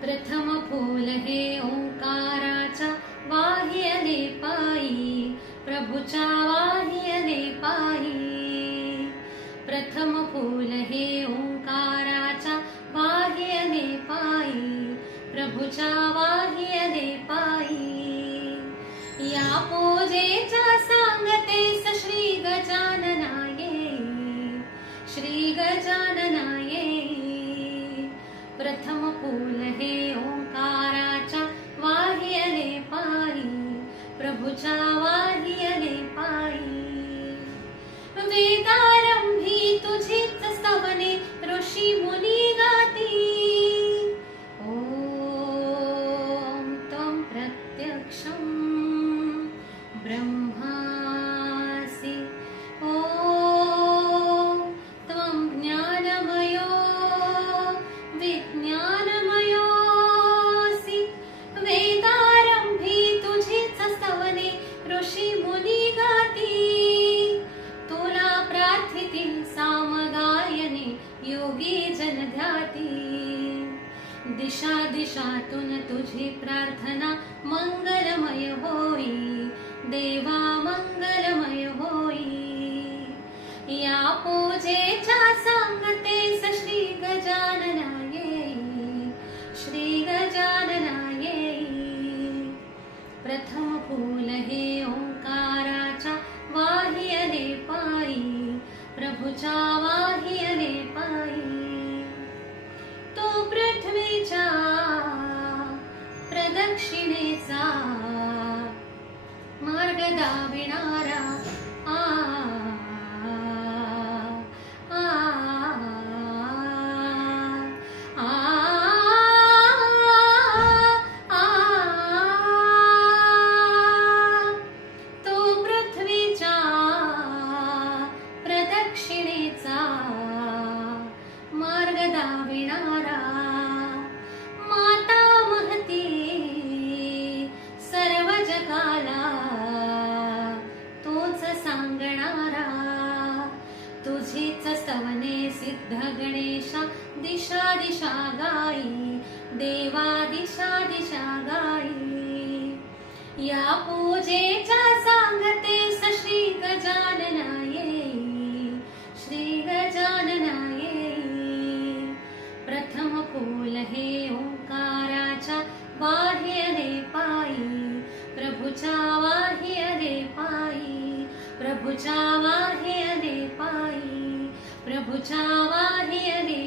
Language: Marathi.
प्रथम फूल हे ओंकाराच्या वाहियले पायी, प्रभूच्या वाहियले पायी. प्रथम फूल हे ओंकाराच्या वाहियले पायी, प्रभूच्या वाहियले पायी. या पूजेच्या सांगतेस श्री गजाननाये, श्री गजाननाये. प्रथम फूल हे ओंकाराच्या वाहियले पायी, प्रभूच्या वाहियले पायी. वेदारंभी तुझीच स्तवने ऋषी मुनी गाती. ओम त्वं प्रत्यक्षं ब्रह्मासि, ओम त्वं ज्ञानमयो विज्ञानमयोऽसि. वेदारंभी तुझीच स्तवने ऋषी मुनी गाती. तुला प्रार्थितील सामगायने योगी जन ध्याती. दिशा दिशातून तुझी प्रार्थना मंगलमय होई, देवा मंगलमय होई. या पूजेच्या सांगतेस श्री गजाननाये, श्री गजाननाये. प्रथम फूल हे ओंकाराच्या वाहियले पायी, प्रभूच्या वाहियले पायी. तो पृथ्वीच्या प्रदक्षिणेचा मार्ग दाविणारा. आ आ आ आ. तो पृथ्वीच्या प्रदक्षिणेचा मार्ग दाविणारा. माता महती सर्व जगाला तोच सांगणारा. तुझीच स्तवने सिद्ध गणेशा दिशा दिशा गाई, देवा दिशा दिशा गाई. या पूजेच्या सांगतेस श्री गजाननाये, श्री गजाननाये. प्रथम फूल हे ओंकाराच्या वाहियले पायी, प्रभूच्या वाहियले पायी, प्रभूच्या वाहियले पायी, प्रभूच्या वाहियले